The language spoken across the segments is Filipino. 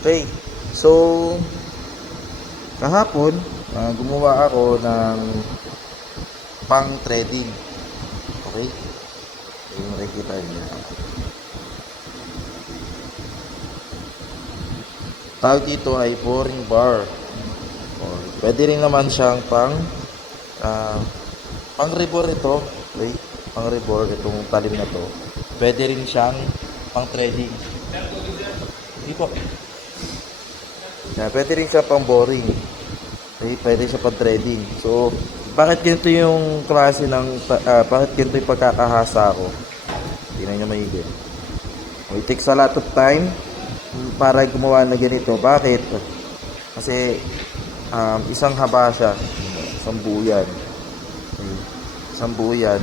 Okay. So, kahapon, gumawa ako ng pang trading. Okay? Yung makikita niyo. Tawag dito ay boring bar. Or, pwede rin naman siyang pang rebor ito. Okay? Pang rebor itong talim na to. Pwede rin siyang pang trading. Hindi po. Pwede rin siya pang boring. Okay? Pwede siya pang trading. So, bakit ganito yung klase ng bakit ganito yung pagkakahasa ko? Tingnan nyo maigi. It takes a lot of time para gumawa na ganito. Bakit? Kasi isang haba siya. Isang buo yan. Okay. Isang buo yan.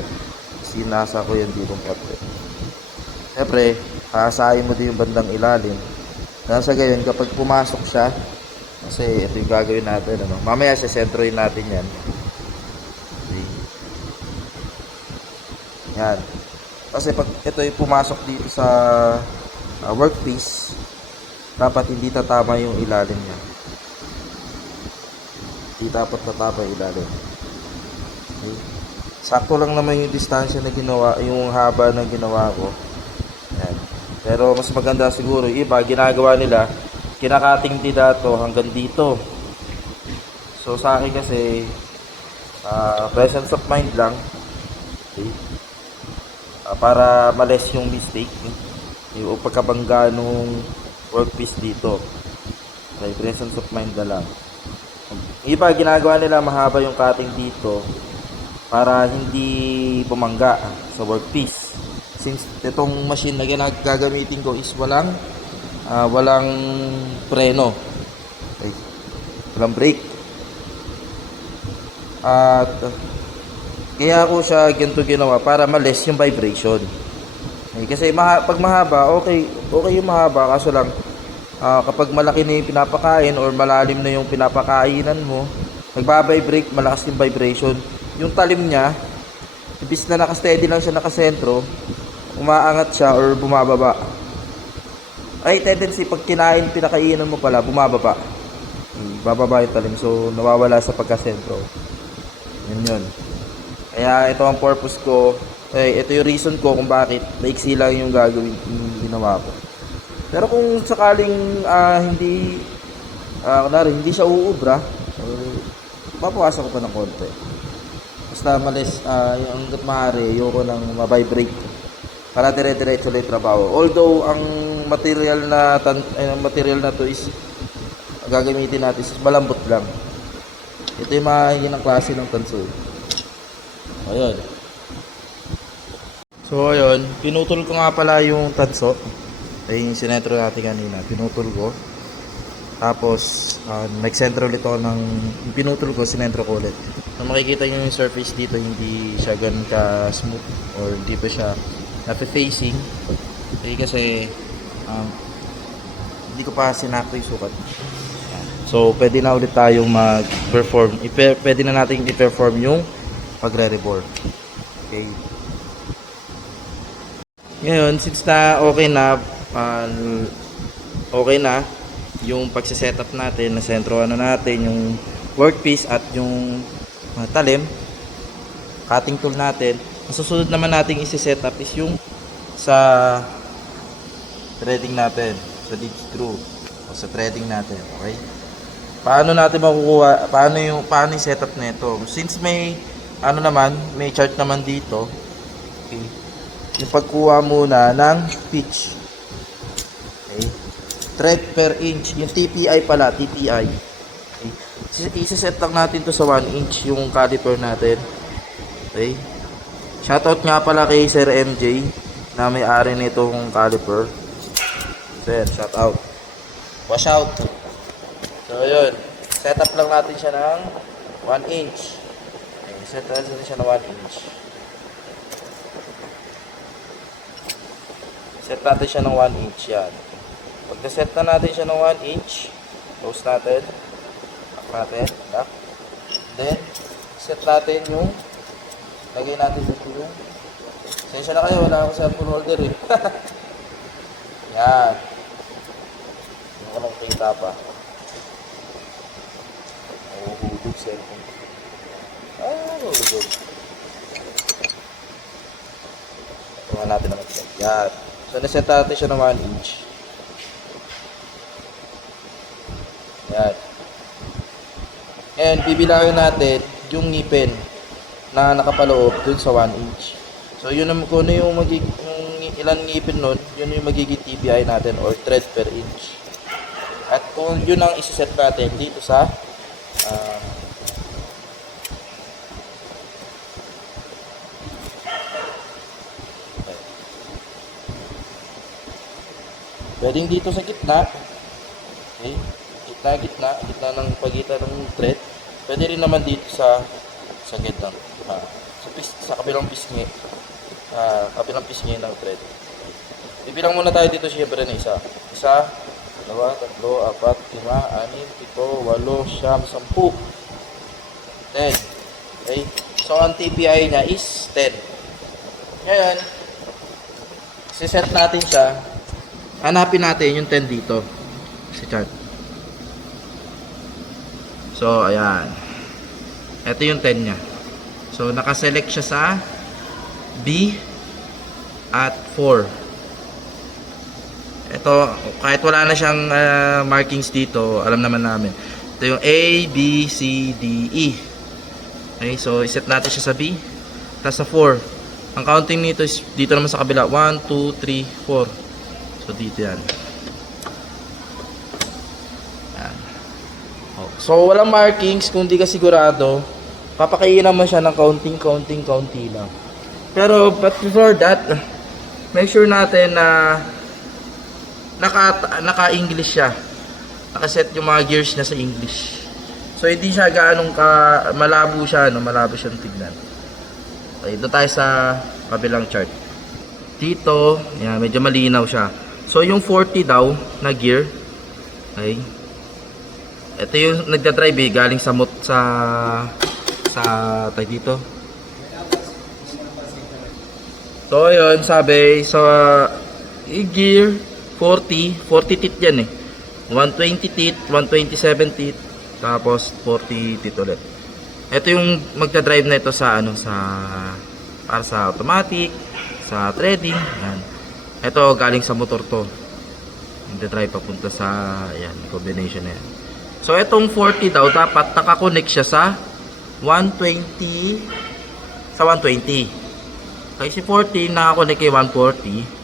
Sinasa ko yan dito pati. Siyempre, hahasain mo din yung bandang ilalim. Nasa gayon, kapag pumasok siya, kasi ito yung gagawin natin. Ano? Mamaya sa sentroin natin yan. Okay. Yan. Kasi pag ito ay pumasok dito sa workpiece, dapat hindi tatama yung ilalim niya. Hindi dapat tatama yung ilalim. Okay. Sakto lang naman yung distansya na ginawa, yung haba ng ginawa ko. Yan. Pero mas maganda siguro, iba ginagawa nila, kinakating nila to hanggang dito. So sa akin kasi, presence of mind lang. Okay. Para males yung mistake, yung pagkabangga nung workpiece dito. Okay, presence of mind na lang. Iba ginagawa nila mahaba yung cutting dito para hindi bumangga sa workpiece. Since itong machine na gagamitin ko is walang preno. Okay. Walang brake. At kaya ako siya ganito ginawa para males yung vibration. Okay, kasi pag mahaba, okay yung mahaba, kaso lang kapag malaki na yung pinapakain or malalim na yung pinapakainan mo, nagbabibrate, malakas yung vibration. Yung talim niya, ibis na nakasteady lang siya nakasentro, umaangat siya or bumababa. Ay tendency pag pinakainan mo pala, bumababa. Bababa yung talim, so nawawala sa pagkasentro. Yun. Kaya ito ang purpose ko. Ito yung reason ko kung bakit maiksi lang yung ginawa ko. Pero kung sakaling hindi siya uubra, papawasan ko pa ng konti. Basta malis, yung hanggat maaari, ayoko nang ma-vibrate para dire-diretso ulit trabaho. Although ang material na to is gagamitin natin is malambot lang. Ito yung mga ng klase ng tanso. Ayun. So ayun, pinutol ko nga pala yung tanso. Ay yung sinentro natin kanina, pinutol ko. Tapos nag-sentro ulit ako yung pinutol ko, sinentro ko ulit. So makikita nyo yung surface dito, hindi siya ganun ka smooth or hindi pa siya nafe-facing. Kasi hindi ko pa sinakto yung sukat. So pwede na ulit tayong mag-perform. Pwede na natin i-perform yung pagre-rebore. Okay. Ngayon, since na okay na yung pagse-setup natin, na sentro natin yung workpiece at yung talim, cutting tool natin, ang susunod naman nating isi-setup is yung sa threading natin, sa lead screw o sa threading natin. Okay? Paano natin makukuha, paano yung setup nito? Since may may chart naman dito. Okay. Yung pagkuha muna ng pitch. Okay. Thread per inch. Yung TPI pala, TPI. Okay. Isa-set lang natin to sa 1 inch yung caliper natin. Okay. Shoutout nga pala kay Sir MJ na may-ari nitong caliper. So yan, shoutout. Wash out. So yun. Setup lang natin siya ng 1 inch. Okay. Set natin siya ng 1 inch. Set natin siya ng 1 inch yan. Pag na-set na natin siya ng 1 inch, close natin. Lock natin. Lock. Then, set natin yung lagay natin dito yung sensya na kayo, wala akong sample holder eh. Yan. ko nang kita pa. Nahuhulog cellphone. Nahuhulog. Tingnan natin naman siya. Yan. So, naset natin siya ng 1 inch. Yan. And bibilangin natin yung ngipin na nakapaloob dun sa 1 inch. So, yun ang kung ano yung ilan ngipin nun, yun yung magiging TPI natin or thread per inch. At kung yun ang isiset natin dito sa pwedeng dito sa gitna. Okay? Gitna ng pagitan ng thread. Pwede rin naman dito sa gitna. Sa kabilang pisngi. Kabilang pisngi ng thread. Ibilang muna tayo dito siyempre na isa. 1, 2, 3, 4, 5, 6, 7, 8, 9, 10. 10. Okay? So, ang TPI niya is 10. Ngayon, siset natin siya. Hanapin natin yung 10 dito. Sa chart. So, ayan. Ito yung 10 niya. So, nakaselect siya sa B at 4. Ito, kahit wala na siyang markings dito, alam naman namin. Ito yung A, B, C, D, E. Okay, so iset natin siya sa B. Tapos sa 4. Ang counting nito is dito naman sa kabila. 1, 2, 3, 4. So dito yan. Yan. Oh. So walang markings kung di ka sigurado. Papakainan mo siya ng counting lang. Pero but before that, make sure natin na naka-English siya. Nakaset yung mga gears niya sa English. So hindi siya gaanong malabo siya, no? Malabo siyang tignan. Okay, dito tayo sa kabilang chart. Dito, yan, medyo malinaw siya. So yung 40 daw na gear, okay. Ito yung nagda-drive galing sa tayo dito. So yun, sabi gear 40 teeth yan eh. 120 teeth, 127 teeth, tapos 40 teeth ulit. Ito yung magda-drive na ito sa para sa automatic, sa threading, yan. Ito galing sa motor to. Magda-drive papunta sa combination na yan. So itong 40 daw dapat naka-connect siya sa 120 Okay, si 40 naka-connect kay 140.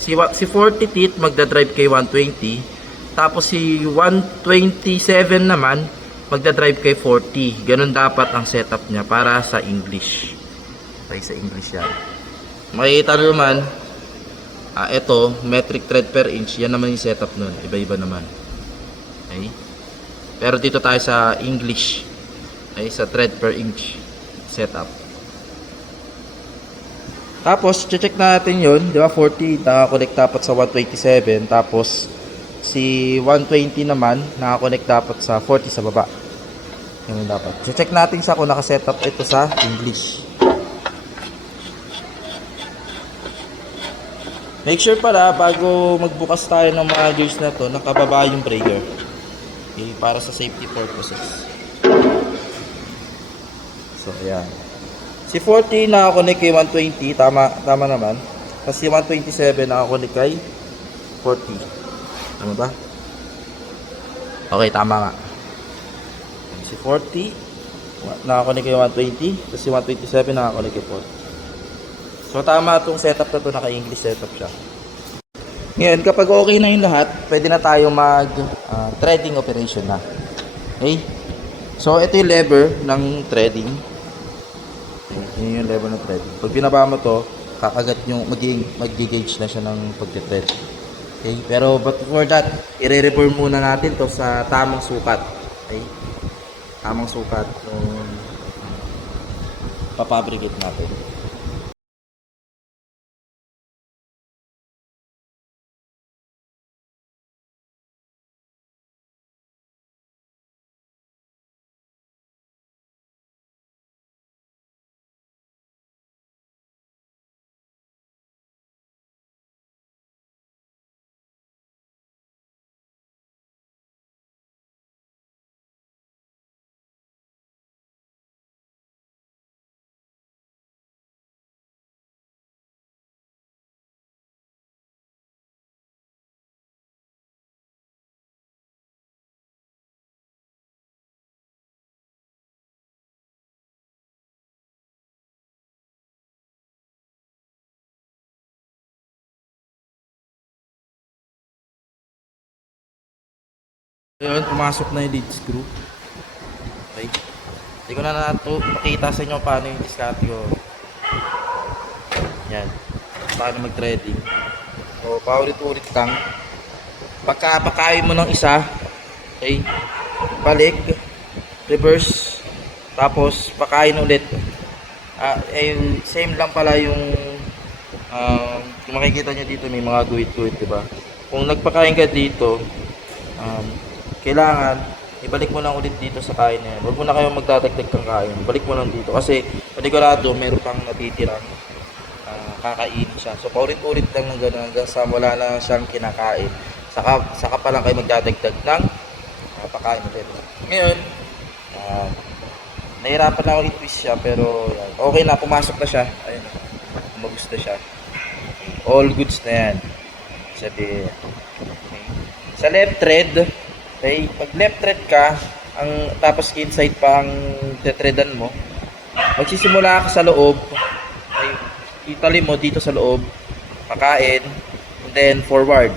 Si 40 teeth magda-drive kay 120. Tapos si 127 naman magda-drive kay 40. Ganun dapat ang setup niya para sa English. Okay, sa English yan. Makikita nyo naman, ito, metric thread per inch. Yan naman yung setup nun. Iba-iba naman. Okay. Pero dito tayo sa English. Okay, sa thread per inch setup. Tapos, check natin yun. Di ba, 40 nakakonect dapat sa 127. Tapos, si 120 naman nakakonect dapat sa 40 sa baba. Yun dapat. Check natin sa kung nakasetup ito sa English. Make sure pala, bago magbukas tayo ng mga gears na to, nakababa yung breaker. Okay, para sa safety purposes. So, ayan. Si 40 nakakonect kay 120, tama naman. Tapos si 127 nakakonect kay 40. Tama ba? Okay, tama nga. Si 40 nakakonect kay 120, tapos si 127 nakakonect kay 40. So tama itong setup na to, naka-English setup siya. Ngayon, kapag okay na yung lahat, pwede na tayo mag threading operation na. Okay? So ito yung lever ng threading. Yun yung level ng thread. Pag binaba mo to, kakagat yung mag-gauge na siya ng pagte-thread. Okay? Pero but before that, i-reform muna natin to sa tamang sukat. Okay? Tamang sukat ng papabricate natin. Ayun, pumasok na yung lead screw. Okay. Hindi ko na makita sa inyo paano yung diskarte ko. Yan. Paano mag-threading. So, paulit-ulit lang. Pagkapakain mo ng isa, okay, balik, reverse, tapos pakain ulit. Same lang pala yung kung makikita nyo dito may mga guhit-guhit, diba? Kung nagpakain ka dito, kailangan ibalik mo lang ulit dito sa kain na yan. Huwag mo na kayong magdadagdag ng kain. Balik mo lang dito kasi panigurado meron pang natitirang kakainin siya. So paulit-ulit lang ng gano'n hanggang sa wala na siyang kinakain. Saka pa lang kayo magdadagdag ng pakain ulit. Ngayon, nahirapan na ako i-twist siya pero yan. Okay na, pumasok na siya. Ayun, umagos na siya. All goods na yan. Sabi, okay. Sa left thread, okay, pag left thread ka, tapos inside pa ang tetreadan mo, magsisimula ka sa loob, okay, itali mo dito sa loob, pakain, and then forward.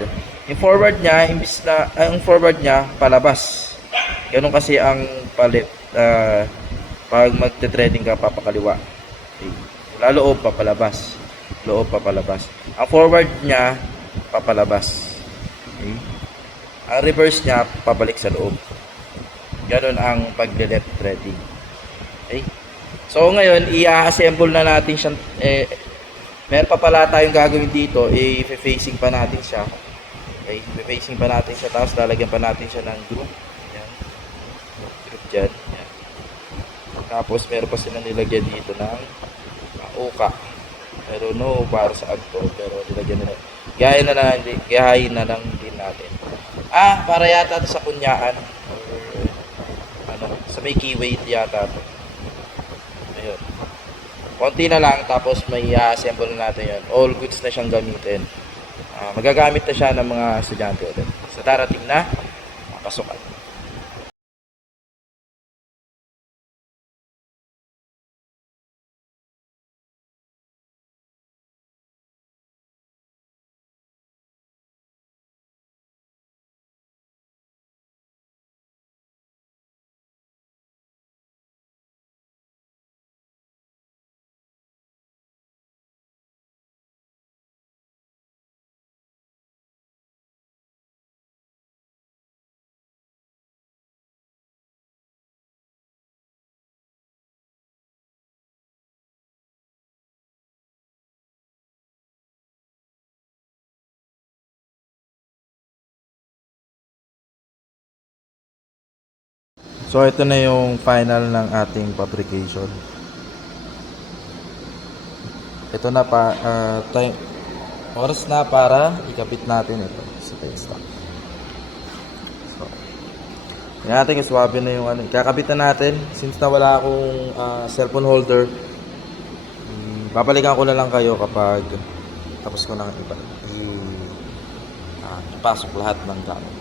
Yung forward niya, imbis na, ang forward niya, palabas. Ganun kasi ang palit, pag magte-threading ka, papakaliwa. Okay. Loob, papalabas. Loob, papalabas. Ang forward niya, papalabas. Okay. Ang reverse niya, pabalik sa loob. Ganun ang pag-left threading. Okay. So, ngayon, i-assemble na natin siya. Meron pa pala tayong gagawin dito. I-facing pa natin siya. Okay. I-facing pa natin siya. Tapos, lalagyan pa natin siya ng groove. Yan. Groove dyan. Yan. Tapos, meron pa sila nilagyan dito ng uka. Pero no para sa agto. Pero nilagyan nila. Gayahin na lang din natin. Para yata sa kunyaan. Sa may keyway yata ito. Ayun. Konti na lang tapos may assemble na natin yan. All goods na siyang gamitin. Magagamit na siya ng mga estudyante ulit sa darating na pasukan. So ito na yung final ng ating fabrication. Ito na pa oras na para ikabit natin ito sa testa. So, yan natin iswabe na yung kakabit na natin since na wala akong cellphone holder. Babalikan ko na lang kayo kapag tapos ko nang ipasok lahat ng gamit.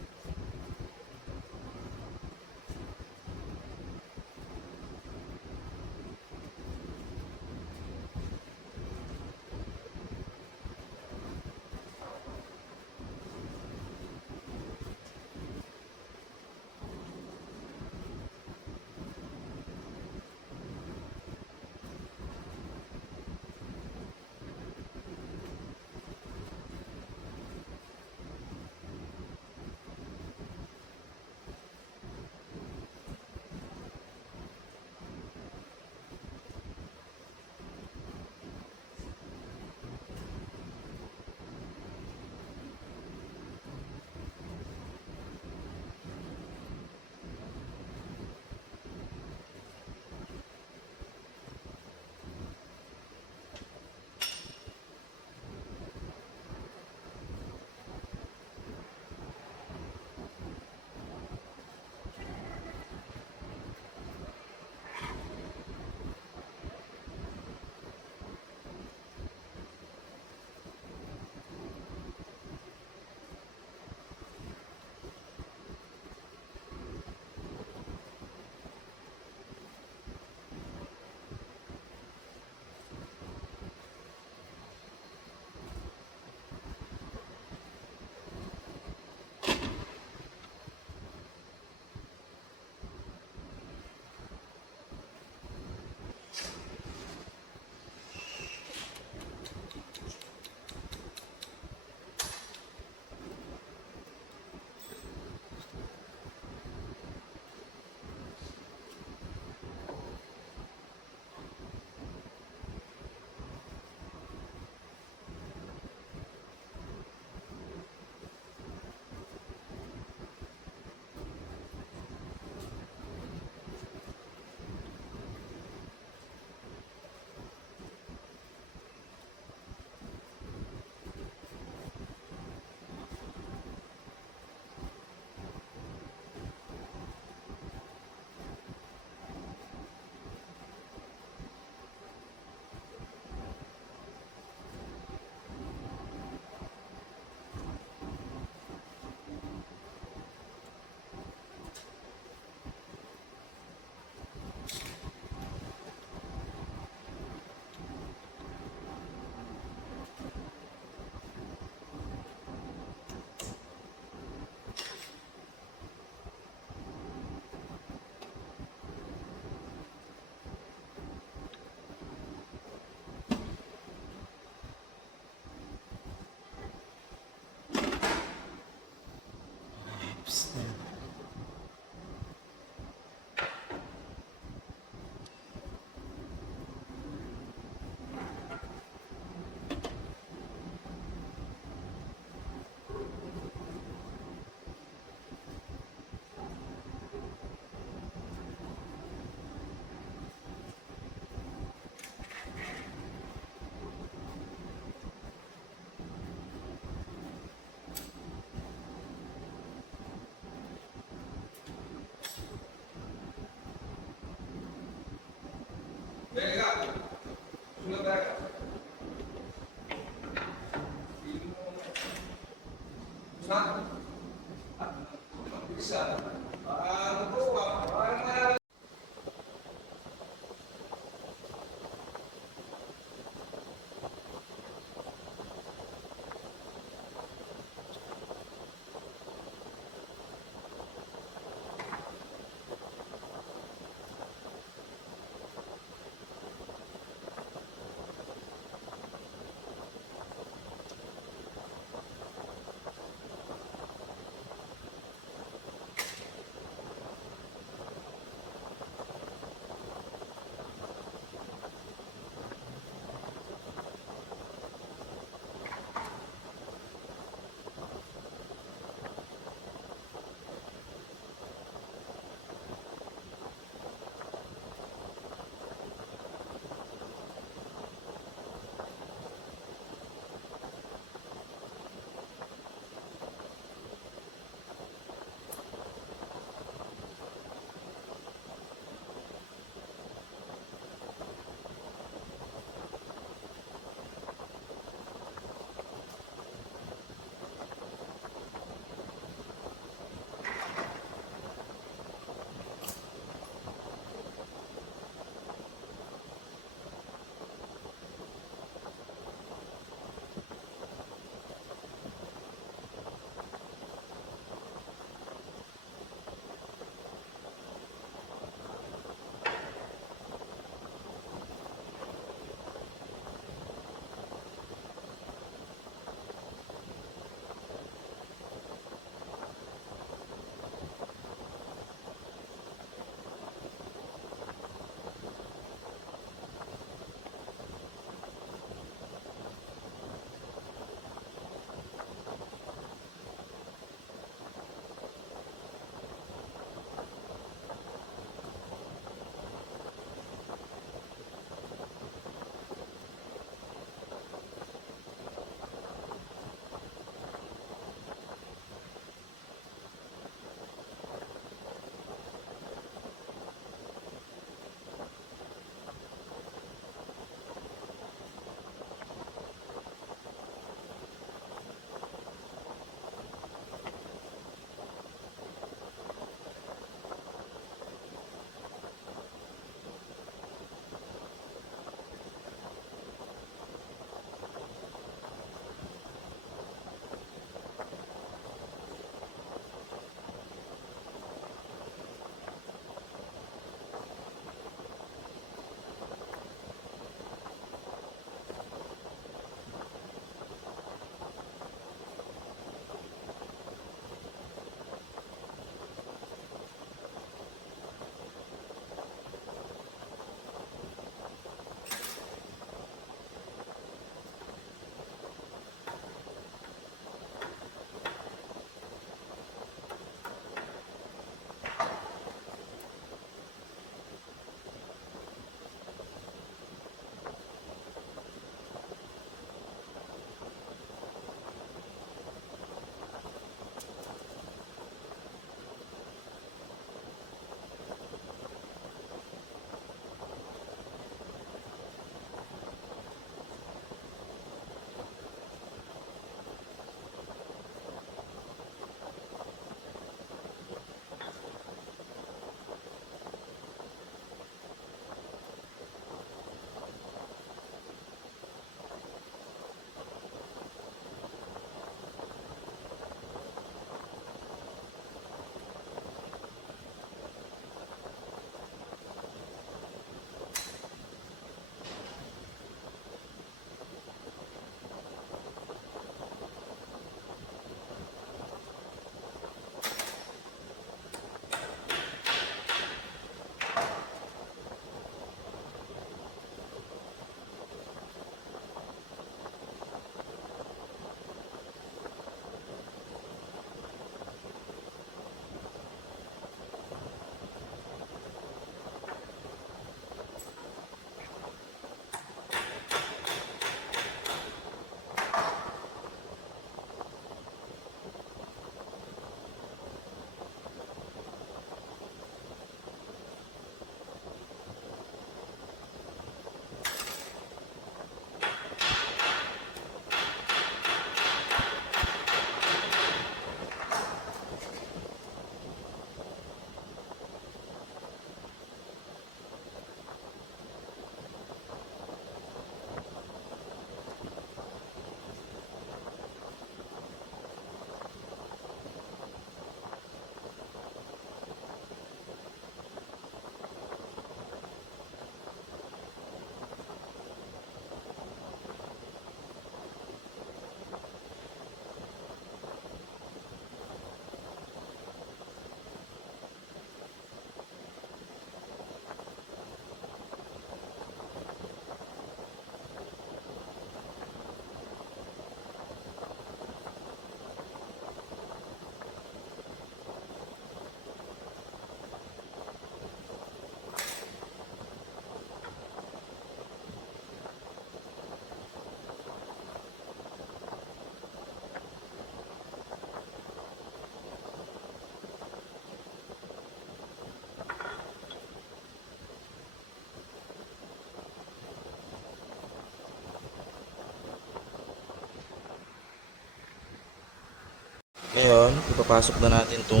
Ngayon, ipapasok na natin tong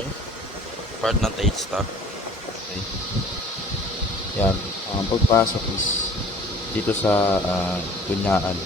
part ng tailstock. Okay. Yan. Ang pagpasok is dito sa kunyaan.